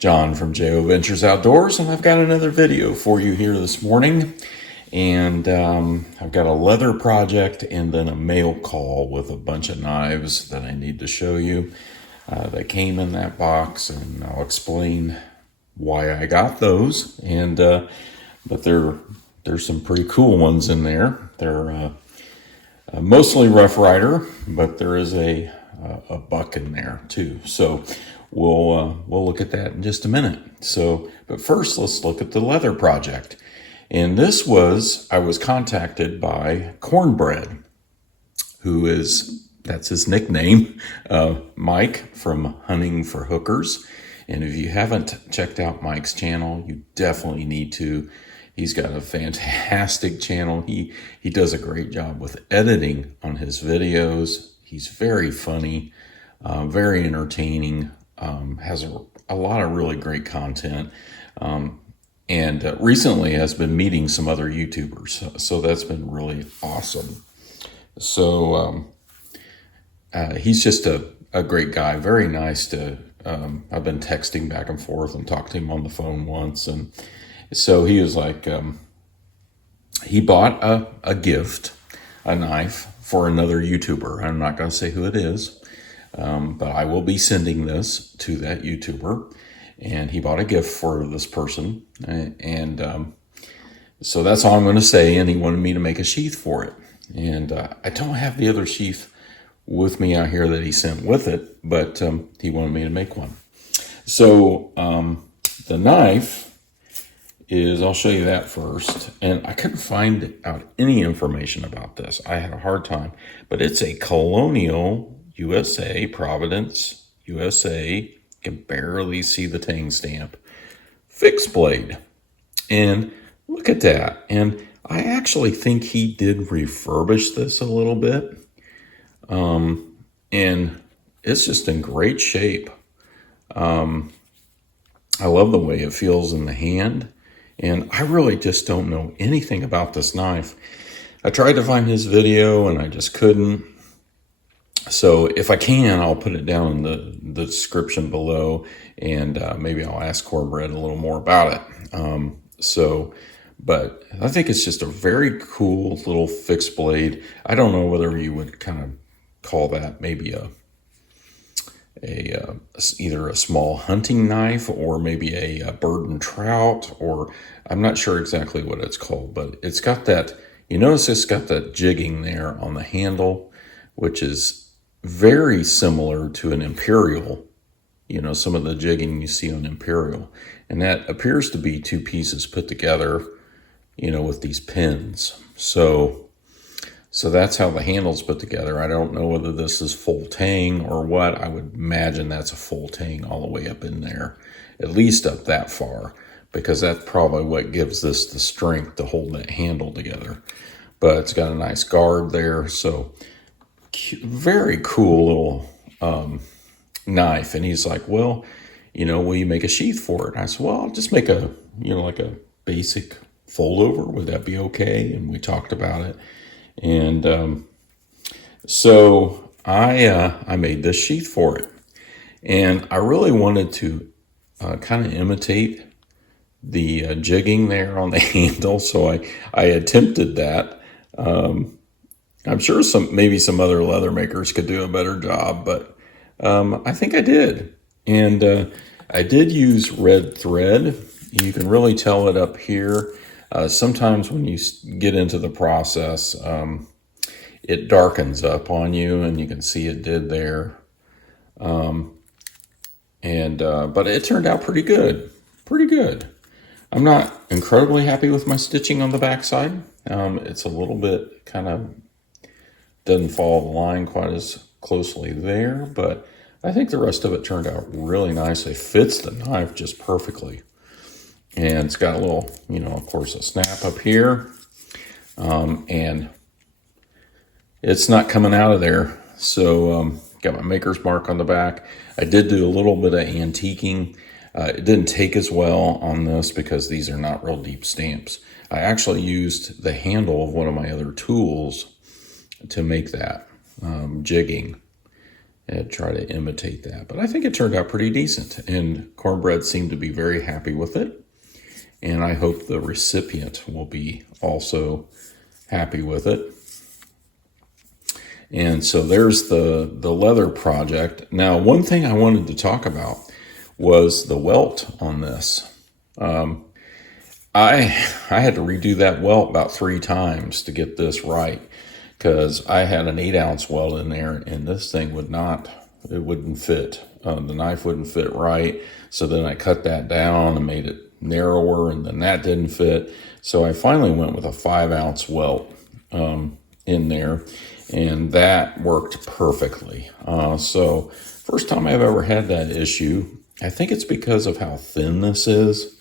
John from JO Ventures Outdoors, and I've got another video for you here this morning. And I've got a leather project and then a mail call with a bunch of knives that I need to show you that came in that box, and I'll explain why I got those. And but there's some pretty cool ones in there. They're mostly Rough Rider, but there is a buck in there too. So we'll look at that in just a minute. So, but first let's look at the leather project. And this was, I was contacted by Cornbread, that's his nickname, Mike from Hunting for Hookers. And if you haven't checked out Mike's channel, you definitely need to. He's got a fantastic channel. He does a great job with editing on his videos. He's very funny, very entertaining, has a lot of really great content. And recently has been meeting some other YouTubers. So that's been really awesome. So he's just a great guy, very nice to, I've been texting back and forth and talked to him on the phone once. And so he was like, he bought a gift, a knife for another YouTuber. I'm not going to say who it is, but I will be sending this to that YouTuber. And he bought a gift for this person. And so that's all I'm going to say. And he wanted me to make a sheath for it. And I don't have the other sheath with me out here that he sent with it, but he wanted me to make one. So the knife is, I'll show you that first. And I couldn't find out any information about this. I had a hard time, but it's a Colonial USA, Providence, USA. You can barely see the tang stamp. Fixed blade. And look at that. And I actually think he did refurbish this a little bit. And it's just in great shape. I love the way it feels in the hand. And I really just don't know anything about this knife. I tried to find his video and I just couldn't. So if I can, I'll put it down in the description below, and maybe I'll ask Cornbread a little more about it. But I think it's just a very cool little fixed blade. I don't know whether you would kind of call that maybe either a small hunting knife or maybe a bird and trout, or I'm not sure exactly what it's called, but it's got that, you notice it's got that jigging there on the handle, which is very similar to an Imperial, some of the jigging you see on Imperial. And that appears to be two pieces put together, with these pins. So that's how the handle's put together. I don't know whether this is full tang or what. I would imagine that's a full tang all the way up in there, at least up that far, because that's probably what gives this the strength to hold that handle together. But it's got a nice guard there, so very cool little knife. And he's like, well, will you make a sheath for it? And I said, well, I'll just make a, like a basic fold over. Would that be okay? And we talked about it. And so I made this sheath for it. And I really wanted to kind of imitate the jigging there on the handle. So I attempted that. I'm sure maybe some other leather makers could do a better job, but I think I did. And I did use red thread. You can really tell it up here. Sometimes when you get into the process, it darkens up on you, and you can see it did there. But it turned out pretty good. Pretty good. I'm not incredibly happy with my stitching on the backside. It's a little bit kind of doesn't follow the line quite as closely there, but I think the rest of it turned out really nicely. Fits the knife just perfectly. And it's got a little, of course, a snap up here. And it's not coming out of there. So got my maker's mark on the back. I did do a little bit of antiquing. It didn't take as well on this because these are not real deep stamps. I actually used the handle of one of my other tools to make that jigging. and try to imitate that. But I think it turned out pretty decent, and Cornbread seemed to be very happy with it. And I hope the recipient will be also happy with it. And so there's the leather project. Now, one thing I wanted to talk about was the welt on this. I had to redo that welt about 3 times to get this right, because I had an 8-ounce welt in there, and this thing wouldn't fit. The knife wouldn't fit right. So then I cut that down and made it narrower, and then that didn't fit. So I finally went with a 5-ounce welt in there, and that worked perfectly. So first time I've ever had that issue. I think it's because of how thin this is.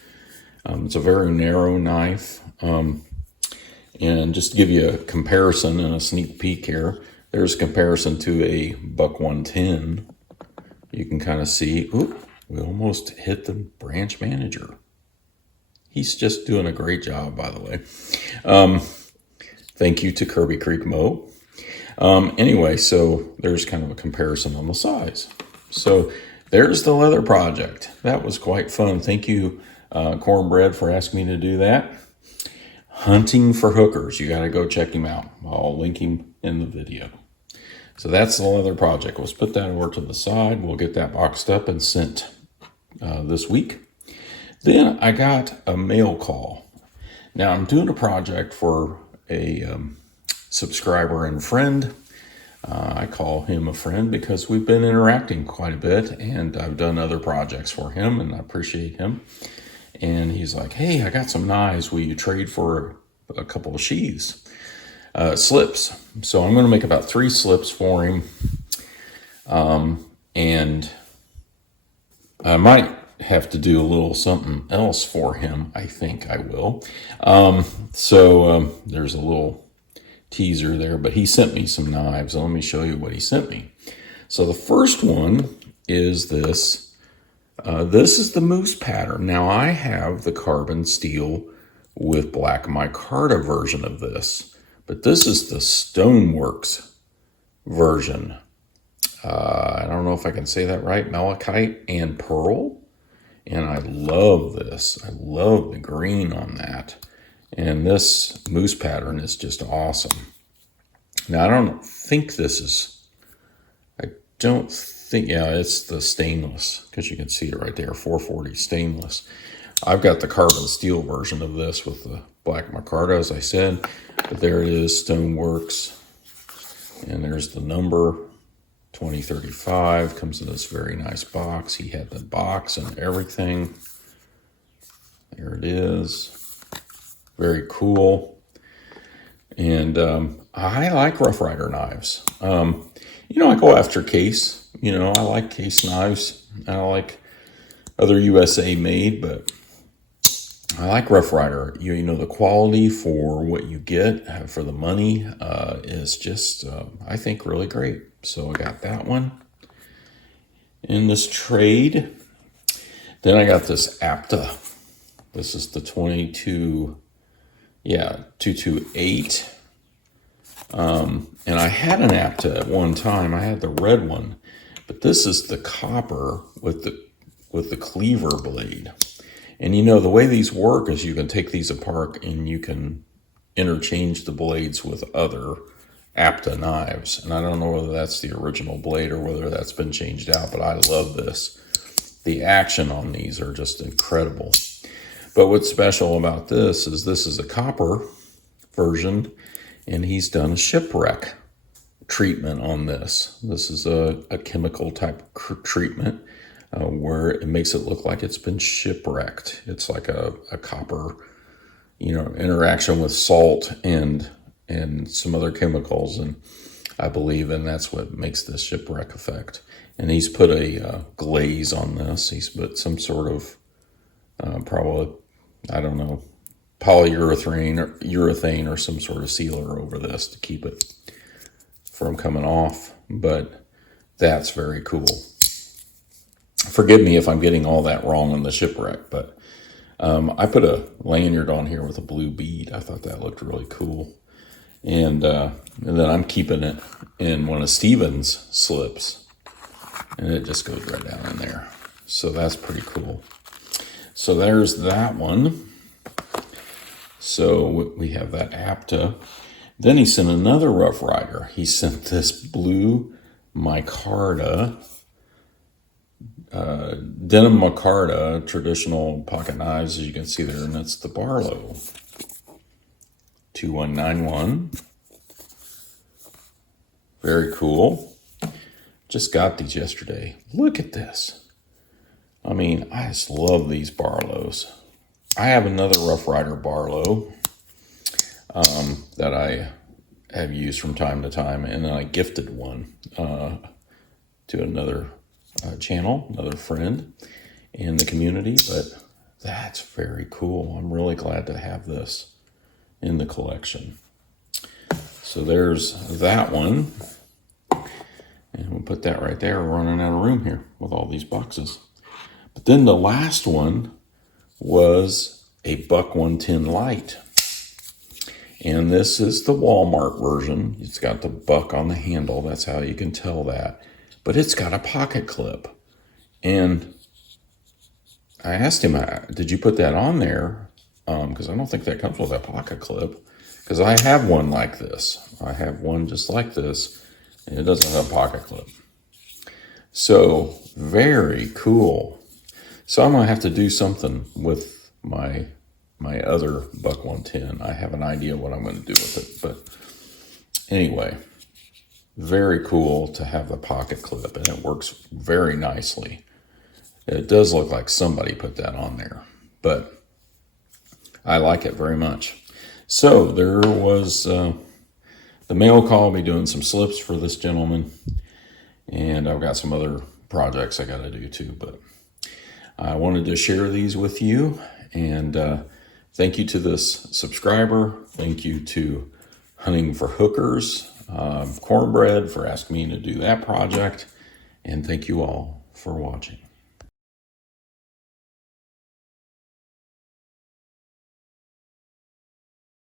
It's a very narrow knife. And just to give you a comparison and a sneak peek here, there's a comparison to a Buck 110. You can kind of see, we almost hit the branch manager. He's just doing a great job, by the way. Thank you to Kirby Creek Mow. Anyway, so there's kind of a comparison on the size. So there's the leather project. That was quite fun. Thank you, Cornbread, for asking me to do that. Hunting for Hookers. You got to go check him out. I'll link him in the video. So that's the leather project. Let's put that over to the side. We'll get that boxed up and sent this week. Then I got a mail call. Now I'm doing a project for a subscriber and friend. I call him a friend because we've been interacting quite a bit, and I've done other projects for him, and I appreciate him. And he's like, hey, I got some knives. Will you trade for a couple of sheaths? Slips. So I'm going to make about 3 slips for him. And I might have to do a little something else for him. I think I will. So there's a little teaser there, but he sent me some knives. Let me show you what he sent me. So the first one is this. This is the moose pattern. Now I have the carbon steel with black micarta version of this, but this is the Stoneworks version. I don't know if I can say that right. Malachite and pearl. And I love this. I love the green on that. And this moose pattern is just awesome. Now, I don't think yeah, it's the stainless, because you can see it right there, 440 stainless. I've got the carbon steel version of this with the black micarta, as I said. But there it is, Stoneworks. And there's the number, 2035. Comes in this very nice box. He had the box and everything. There it is. Very cool. And I like Rough Rider knives. I go after case. I like case knives. I like other USA made, but I like Rough Rider. The quality for what you get for the money is just, I think, really great. So I got that one in this trade. Then I got this APTA. This is the 228. And I had an APTA at one time. I had the red one, but this is the copper with the cleaver blade. And the way these work is you can take these apart and you can interchange the blades with other APTA knives. And I don't know whether that's the original blade or whether that's been changed out, but I love this. The action on these are just incredible. But what's special about this is a copper version, and he's done a shipwreck treatment on this. This is a chemical type treatment where it makes it look like it's been shipwrecked. It's like a copper, interaction with salt and some other chemicals, and I believe, and that's what makes this shipwreck effect. And he's put a glaze on this. He's put some sort of probably, I don't know, urethane or some sort of sealer over this to keep it from coming off. But that's very cool. Forgive me if I'm getting all that wrong on the shipwreck, but I put a lanyard on here with a blue bead. I thought that looked really cool. And then I'm keeping it in one of Steven's slips. and it just goes right down in there. So that's pretty cool. So there's that one. So we have that APTA. Then he sent another Rough Rider. He sent this blue micarta, denim micarta, traditional pocket knives, as you can see there, and that's the Barlow 2191. Very cool. Just got these yesterday. Look at this. I mean, I just love these Barlows. I have another Rough Rider Barlow that I have used from time to time, and then I gifted one to another channel, another friend in the community, but that's very cool. I'm really glad to have this in the collection. So there's that one, and we'll put that right there. We're running out of room here with all these boxes. But then the last one was a Buck 110 Lite. And this is the Walmart version. It's got the buck on the handle. That's how you can tell that. But it's got a pocket clip. And I asked him, did you put that on there? Because I don't think that comes with a pocket clip. Because I have one like this. I have one just like this. And it doesn't have a pocket clip. So, very cool. So I'm going to have to do something with my other Buck 110. I have an idea what I'm going to do with it. But anyway, very cool to have the pocket clip, and it works very nicely. It does look like somebody put that on there, but I like it very much. So there was the mail call. I'll be doing some slips for this gentleman, and I've got some other projects I got to do too, but I wanted to share these with you, and thank you to this subscriber. Thank you to Hunting for Hookers, Cornbread, for asking me to do that project. And thank you all for watching.